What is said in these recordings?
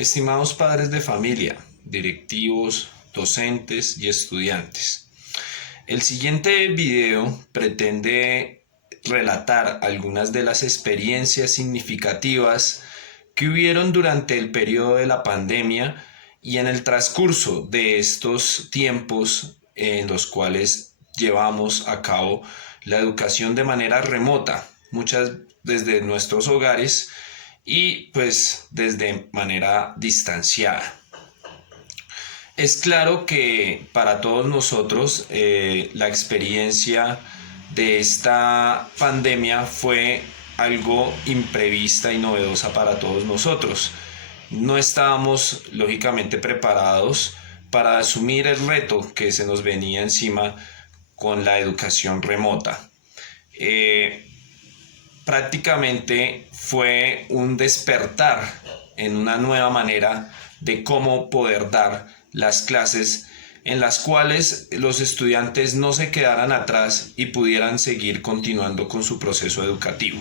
Estimados padres de familia, directivos, docentes y estudiantes, el siguiente video pretende relatar algunas de las experiencias significativas que hubieron durante el periodo de la pandemia y en el transcurso de estos tiempos en los cuales llevamos a cabo la educación de manera remota, muchas desde nuestros hogares y pues desde manera distanciada. Es claro que para todos nosotros la experiencia de esta pandemia fue algo imprevista y novedosa para todos nosotros. No estábamos lógicamente preparados para asumir el reto que se nos venía encima con la educación remota. Prácticamente fue un despertar en una nueva manera de cómo poder dar las clases en las cuales los estudiantes no se quedaran atrás y pudieran seguir continuando con su proceso educativo.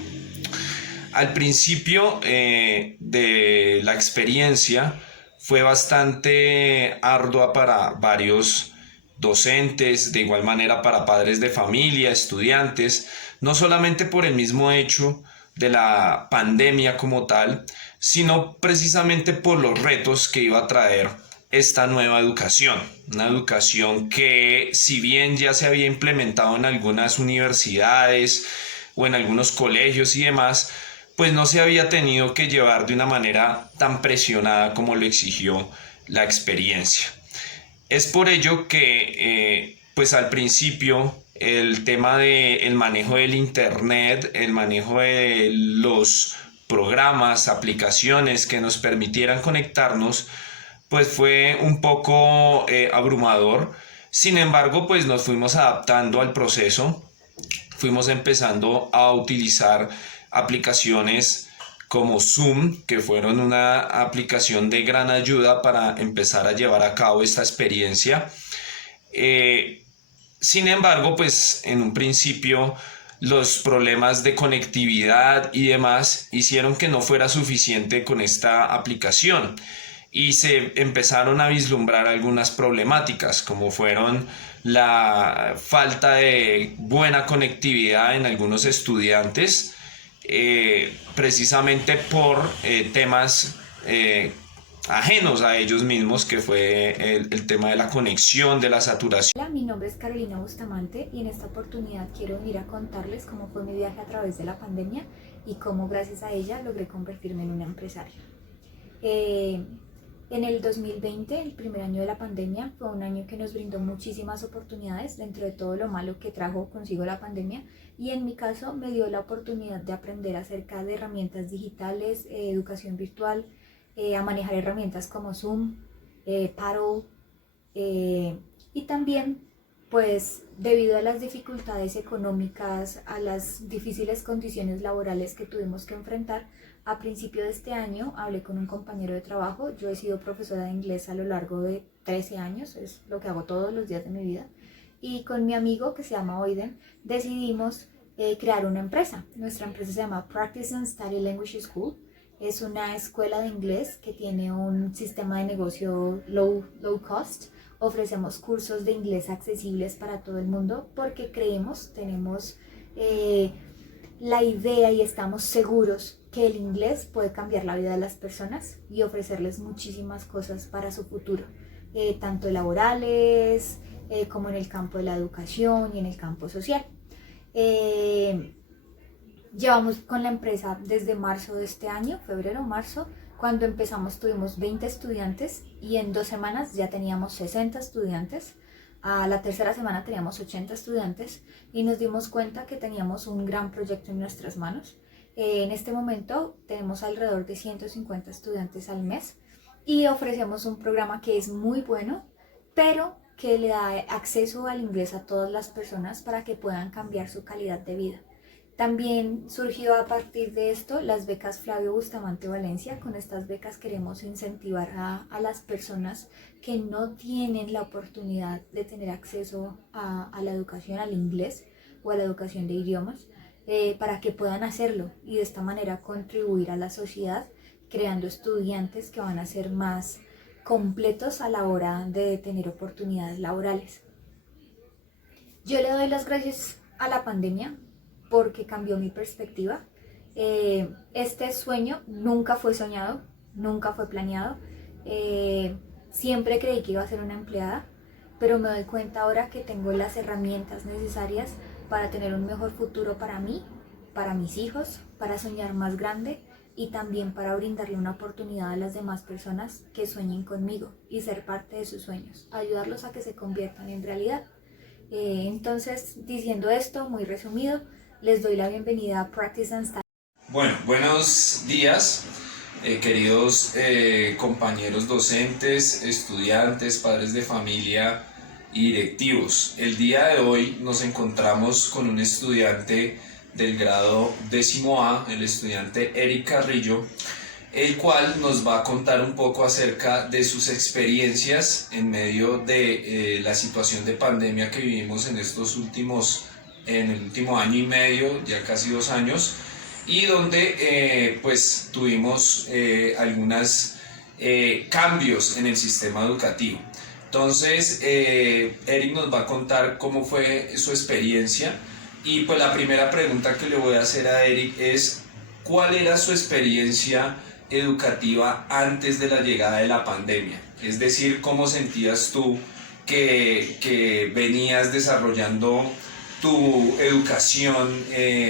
Al principio de la experiencia fue bastante ardua para varios docentes, de igual manera para padres de familia, estudiantes, no solamente por el mismo hecho de la pandemia como tal, sino precisamente por los retos que iba a traer esta nueva educación, una educación que si bien ya se había implementado en algunas universidades o en algunos colegios y demás, pues no se había tenido que llevar de una manera tan presionada como lo exigió la experiencia. Es por ello que pues al principio el tema del manejo del internet, el manejo de los programas, aplicaciones que nos permitieran conectarnos, pues fue un poco abrumador. Sin embargo, pues nos fuimos adaptando al proceso, fuimos empezando a utilizar aplicaciones como Zoom, que fueron una aplicación de gran ayuda para empezar a llevar a cabo esta experiencia. Sin embargo, pues en un principio los problemas de conectividad y demás hicieron que no fuera suficiente con esta aplicación y se empezaron a vislumbrar algunas problemáticas como fueron la falta de buena conectividad en algunos estudiantes, precisamente por temas ajenos a ellos mismos, que fue el tema de la conexión, de la saturación. Hola, mi nombre es Carolina Bustamante y en esta oportunidad quiero venir a contarles cómo fue mi viaje a través de la pandemia y cómo gracias a ella logré convertirme en una empresaria. En el 2020, el primer año de la pandemia, fue un año que nos brindó muchísimas oportunidades dentro de todo lo malo que trajo consigo la pandemia, y en mi caso me dio la oportunidad de aprender acerca de herramientas digitales, educación virtual, a manejar herramientas como Zoom, Paddle, y también pues debido a las dificultades económicas, a las difíciles condiciones laborales que tuvimos que enfrentar, a principio de este año hablé con un compañero de trabajo. Yo he sido profesora de inglés a lo largo de 13 años, es lo que hago todos los días de mi vida, y con mi amigo que se llama Oiden decidimos crear una empresa. Nuestra empresa se llama Practice and Study Language School. Es una escuela de inglés que tiene un sistema de negocio low cost. Ofrecemos cursos de inglés accesibles para todo el mundo porque tenemos la idea y estamos seguros que el inglés puede cambiar la vida de las personas y ofrecerles muchísimas cosas para su futuro, tanto laborales como en el campo de la educación y en el campo social. Llevamos con la empresa desde marzo de este año, febrero, marzo. Cuando empezamos tuvimos 20 estudiantes y en 2 semanas ya teníamos 60 estudiantes. A la tercera semana teníamos 80 estudiantes y nos dimos cuenta que teníamos un gran proyecto en nuestras manos. En este momento tenemos alrededor de 150 estudiantes al mes y ofrecemos un programa que es muy bueno, pero que le da acceso al inglés a todas las personas para que puedan cambiar su calidad de vida. También surgió a partir de esto las becas Flavio Bustamante Valencia. Con estas becas queremos incentivar a las personas que no tienen la oportunidad de tener acceso a la educación, al inglés o a la educación de idiomas, para que puedan hacerlo y de esta manera contribuir a la sociedad creando estudiantes que van a ser más completos a la hora de tener oportunidades laborales. Yo le doy las gracias a la pandemia porque cambió mi perspectiva. Este sueño nunca fue soñado, nunca fue planeado. Siempre creí que iba a ser una empleada, pero me doy cuenta ahora que tengo las herramientas necesarias para tener un mejor futuro para mí, para mis hijos, para soñar más grande y también para brindarle una oportunidad a las demás personas que sueñen conmigo y ser parte de sus sueños, ayudarlos a que se conviertan en realidad. Entonces, diciendo esto, muy resumido, les doy la bienvenida a Practice and Study. Bueno, buenos días, queridos compañeros docentes, estudiantes, padres de familia y directivos. El día de hoy nos encontramos con un estudiante del grado 10A, el estudiante Eric Carrillo, el cual nos va a contar un poco acerca de sus experiencias en medio de la situación de pandemia que vivimos en el último año y medio, ya casi 2 años, y donde pues tuvimos algunos cambios en el sistema educativo. Entonces Eric nos va a contar cómo fue su experiencia y pues la primera pregunta que le voy a hacer a Eric es ¿cuál era su experiencia educativa antes de la llegada de la pandemia? Es decir, ¿cómo sentías tú que venías desarrollando tu educación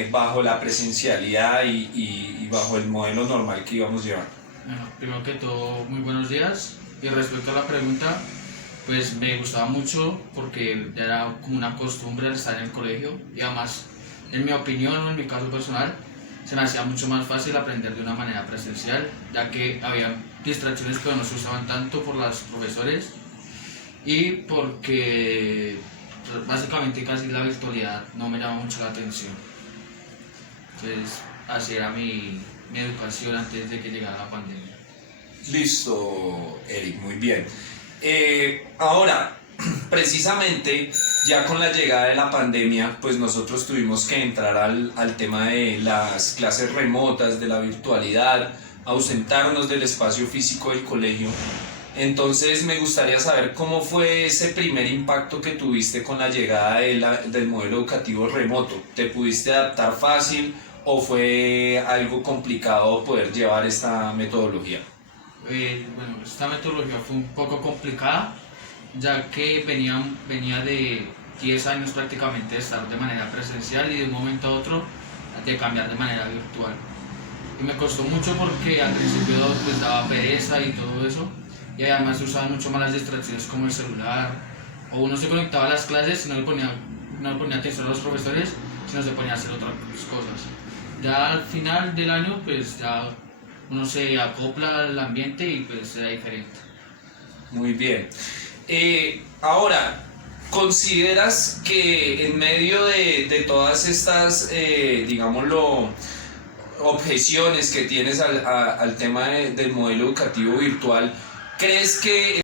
bajo la presencialidad y bajo el modelo normal que íbamos llevando? Bueno, primero que todo, muy buenos días. Y respecto a la pregunta, pues me gustaba mucho porque ya era como una costumbre estar en el colegio y además, en mi opinión o en mi caso personal, se me hacía mucho más fácil aprender de una manera presencial, ya que había distracciones que no se usaban tanto por los profesores y porque básicamente casi la virtualidad no me llama mucho la atención. Entonces, así era mi educación antes de que llegara la pandemia. Listo, Eric, muy bien. Ahora, precisamente ya con la llegada de la pandemia, pues nosotros tuvimos que entrar al tema de las clases remotas, de la virtualidad, ausentarnos del espacio físico del colegio. Entonces me gustaría saber cómo fue ese primer impacto que tuviste con la llegada del modelo educativo remoto. ¿Te pudiste adaptar fácil o fue algo complicado poder llevar esta metodología? Bueno, esta metodología fue un poco complicada, ya que venía de 10 años prácticamente de estar de manera presencial y de un momento a otro de cambiar de manera virtual. Y me costó mucho porque al principio pues daba pereza y todo eso, y además se usaban mucho más las distracciones como el celular, o uno se conectaba a las clases y no le ponía atención a los profesores, sino se ponía a hacer otras cosas. Ya al final del año pues ya uno se acopla al ambiente y pues será diferente. Muy bien. Ahora, ¿consideras que en medio de todas estas, digámoslo, objeciones que tienes al tema del modelo educativo virtual, crees que